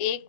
1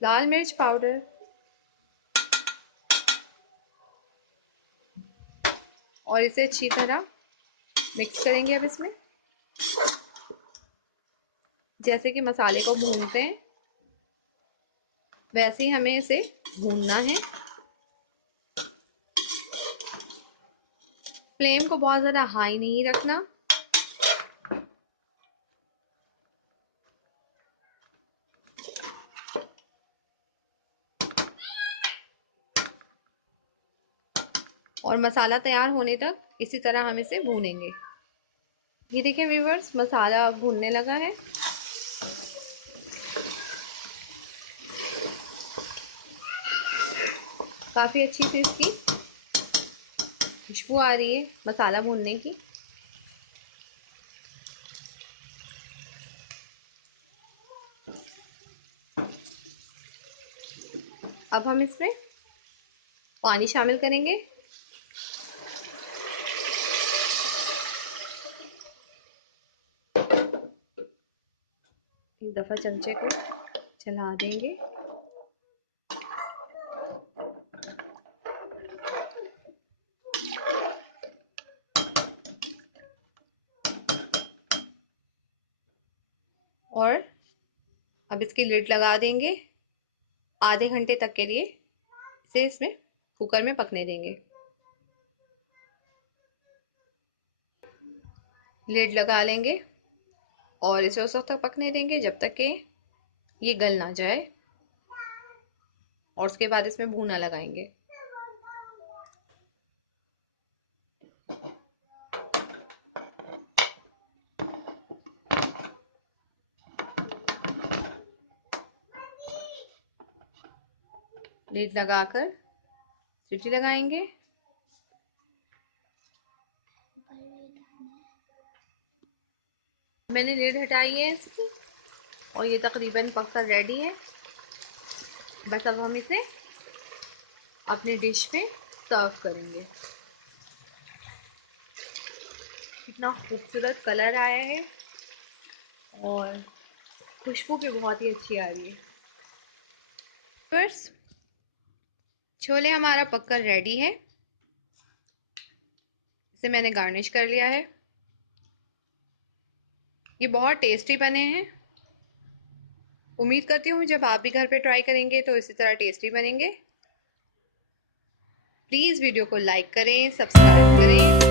लाल मिर्च पाउडर और इसे अच्छी तरह मिक्स करेंगे। अब इसमें जैसे कि मसाले को भूनते हैं वैसे ही हमें इसे भूनना है। फ्लेम को बहुत ज़्यादा हाई नहीं रखना। और मसाला तैयार होने तक इसी तरह हम इसे भूनेंगे। ये देखें व्यूअर्स, मसाला भूनने लगा है। काफ़ी अच्छी सी इसकी खुशबू आ रही है मसाला भूनने की। अब हम इसमें पानी शामिल करेंगे। एक दफ़ा चमचे को चला देंगे। और अब इसकी लिड लगा देंगे। आधे घंटे तक के लिए इसे इसमें कुकर में पकने देंगे। लिड लगा लेंगे और इसे उस वक्त तक पकने देंगे जब तक कि ये गल ना जाए, और उसके बाद इसमें भूना लगाएंगे। लिड लगाकर सीटी लगाएंगे। मैंने लिड हटाई है इसकी और ये तकरीबन पककर रेडी है। बस अब हम इसे अपने डिश में सर्व करेंगे। कितना खूबसूरत कलर आया है और खुशबू भी बहुत ही अच्छी आ रही है। बस छोले हमारा पककर रेडी है। इसे मैंने गार्निश कर लिया है। ये बहुत टेस्टी बने हैं। उम्मीद करती हूँ जब आप भी घर पे ट्राई करेंगे तो इसी तरह टेस्टी बनेंगे। प्लीज़ वीडियो को लाइक करें, सब्सक्राइब करें।